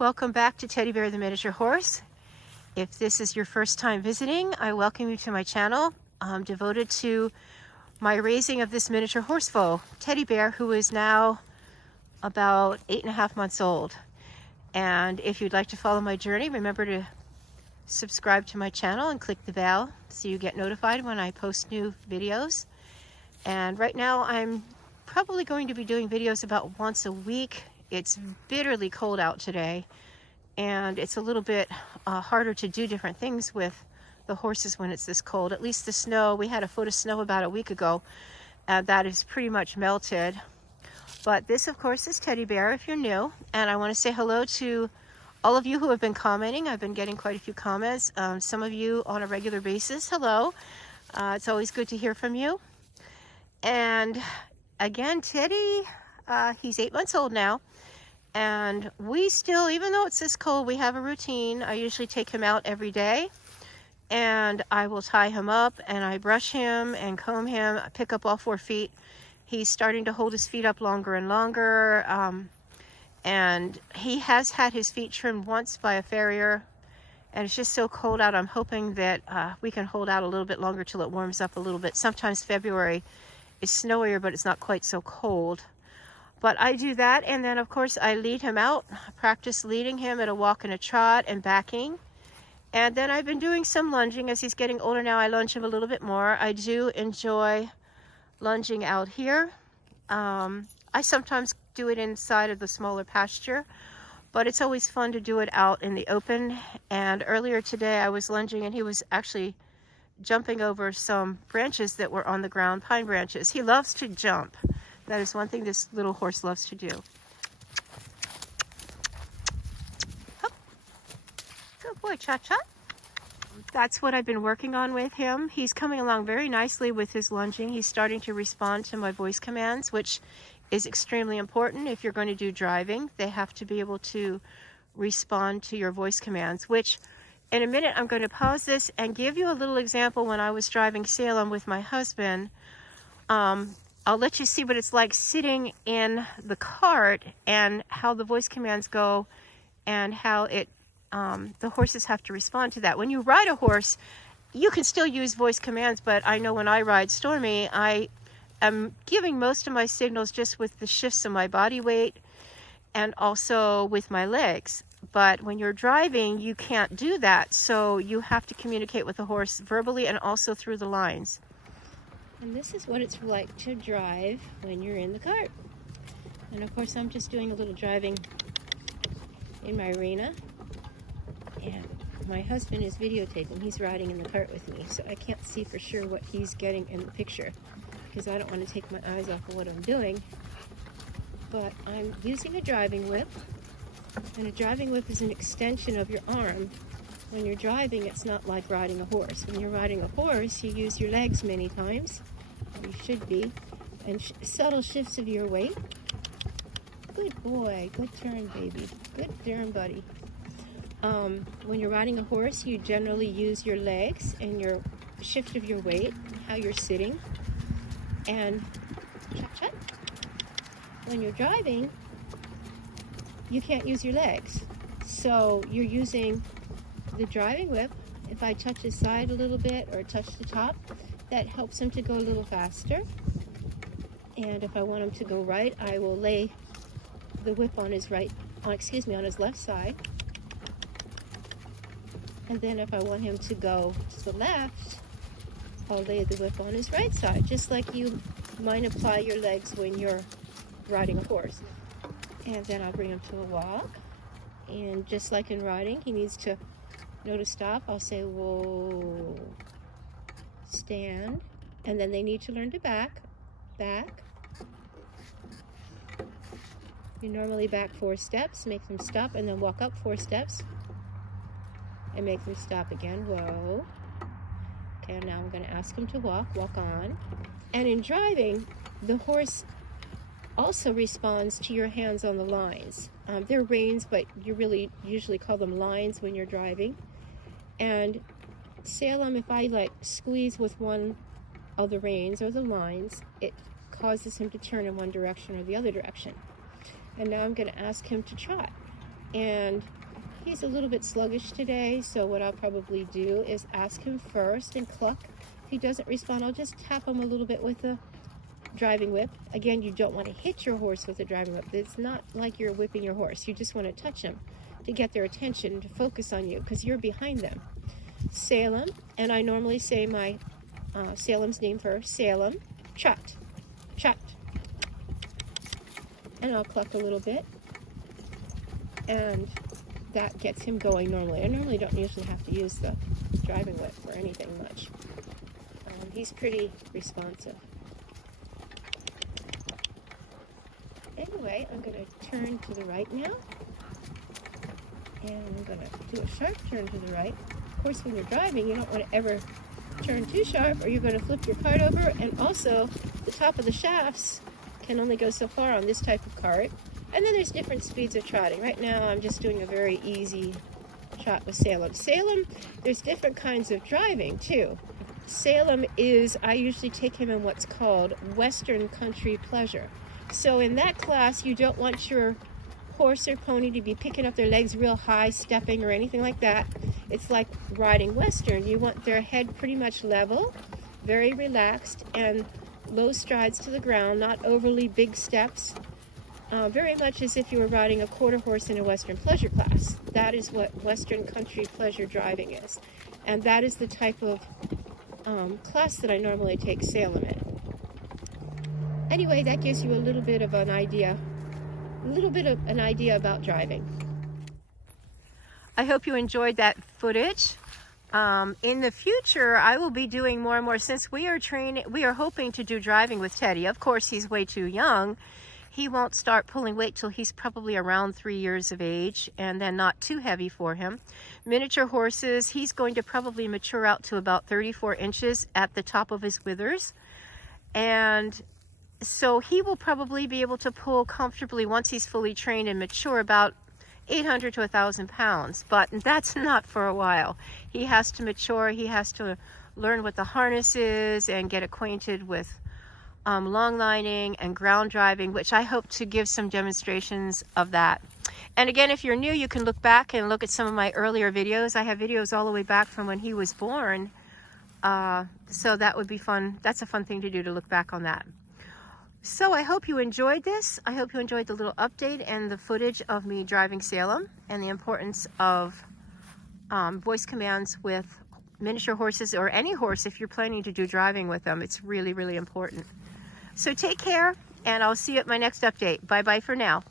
welcome back to Teddy Bear the Miniature Horse. If this is your first time visiting, I welcome you to my channel. I'm devoted to my raising of this miniature horse foal, Teddy Bear, who is now about 8.5 months old. And if you'd like to follow my journey, remember to subscribe to my channel and click the bell so you get notified when I post new videos. And right now I'm probably going to be doing videos about once a week. It's bitterly cold out today, and it's a little bit harder to do different things with the horses when it's this cold. At least the snow, we had a foot of snow about a week ago, and that is pretty much melted. But this, of course, is Teddy Bear if you're new, and I want to say hello to all of you who have been commenting. I've been getting quite a few comments, some of you on a regular basis. Hello. It's always good to hear from you. And again, Teddy, he's 8 months old now. And we still, even though it's this cold, we have a routine. I usually take him out every day, and I will tie him up, and I brush him and comb him. I pick up all 4 feet. He's starting to hold his feet up longer and longer. And he has had his feet trimmed once by a farrier, and it's just so cold out. I'm hoping that we can hold out a little bit longer till it warms up a little bit. Sometimes February is snowier, but it's not quite so cold. But I do that, and then of course I lead him out, practice leading him at a walk and a trot and backing. And then I've been doing some lunging. As he's getting older now, I lunge him a little bit more. I do enjoy lunging out here. I sometimes do it inside of the smaller pasture, but it's always fun to do it out in the open. And earlier today I was lunging, and he was actually jumping over some branches that were on the ground, pine branches. He loves to jump. That is one thing this little horse loves to do. Oh, good boy, Cha-Cha. That's what I've been working on with him. He's coming along very nicely with his lunging. He's starting to respond to my voice commands, which is extremely important. If you're going to do driving, they have to be able to respond to your voice commands, which in a minute I'm going to pause this and give you a little example. When I was driving Salem with my husband, I'll let you see what it's like sitting in the cart and how the voice commands go and how the horses have to respond to that. When you ride a horse, you can still use voice commands, but I know when I ride Stormy, I am giving most of my signals just with the shifts of my body weight and also with my legs. But when you're driving, you can't do that, so you have to communicate with the horse verbally and also through the lines. And this is what it's like to drive when you're in the cart. And of course I'm just doing a little driving in my arena. And my husband is videotaping. He's riding in the cart with me, so I can't see for sure what he's getting in the picture because I don't want to take my eyes off of what I'm doing. But I'm using a driving whip. And a driving whip is an extension of your arm. When you're driving, it's not like riding a horse. When you're riding a horse, you use your legs many times. You should be. And subtle shifts of your weight. Good boy. Good turn, baby. Good turn, buddy. When you're riding a horse, you generally use your legs and your shift of your weight, how you're sitting. And cha-cha. When you're driving, you can't use your legs. So you're using the driving whip. If I touch his side a little bit or touch the top, that helps him to go a little faster. And if I want him to go right, I will lay the whip on his on his left side. And then if I want him to go to the left, I'll lay the whip on his right side, just like you might apply your legs when you're riding a horse. And then I'll bring him to a walk. And just like in riding, he needs to know to stop. I'll say, whoa, stand. And then they need to learn to back. You normally back 4 steps, make them stop, and then walk up 4 steps. And make them stop again. Whoa. Okay, now I'm going to ask him to walk on. And in driving, the horse also responds to your hands on the lines. They're reins, but you really usually call them lines when you're driving. And Salem, if I squeeze with one of the reins or the lines, it causes him to turn in one direction or the other direction. And now I'm going to ask him to trot. and he's a little bit sluggish today, so what I'll probably do is ask him first and cluck. If he doesn't respond, I'll just tap him a little bit with the driving whip. Again, you don't want to hit your horse with a driving whip. It's not like you're whipping your horse. You just want to touch them to get their attention, to focus on you, because you're behind them. Salem, and I normally say my Salem's name first. Salem, trot, trot. And I'll cluck a little bit, and that gets him going normally. I normally don't usually have to use the driving whip for anything much. He's pretty responsive. Anyway, I'm going to turn to the right now, and I'm going to do a sharp turn to the right. Of course, when you're driving, you don't want to ever turn too sharp, or you're going to flip your cart over, and also the top of the shafts can only go so far on this type of cart. And then there's different speeds of trotting. Right now, I'm just doing a very easy trot with Salem. Salem, there's different kinds of driving, too. Salem is, I usually take him in what's called Western Country Pleasure. So in that class, you don't want your horse or pony to be picking up their legs real high, stepping or anything like that. It's like riding Western. You want their head pretty much level, very relaxed, and low strides to the ground, not overly big steps. Very much as if you were riding a quarter horse in a Western pleasure class. That is what Western Country Pleasure driving is. And that is the type of class that I normally take Salem in. Anyway, that gives you a little bit of an idea about driving. I hope you enjoyed that footage. In the future, I will be doing more and more, since we are hoping to do driving with Teddy. Of course, he's way too young. He won't start pulling weight till he's probably around 3 years of age, and then not too heavy for him. Miniature horses, he's going to probably mature out to about 34 inches at the top of his withers. And so he will probably be able to pull comfortably, once he's fully trained and mature, about 800 to 1,000 pounds. But that's not for a while. He has to mature. He has to learn what the harness is and get acquainted with long lining and ground driving, which I hope to give some demonstrations of that. And again, if you're new, you can look back and look at some of my earlier videos. I have videos all the way back from when he was born. So that would be fun. That's a fun thing to do, to look back on that. So I hope you enjoyed this. I hope you enjoyed the little update and the footage of me driving Salem, and the importance of voice commands with miniature horses, or any horse if you're planning to do driving with them. It's really, really important. So take care, and I'll see you at my next update. Bye-bye for now.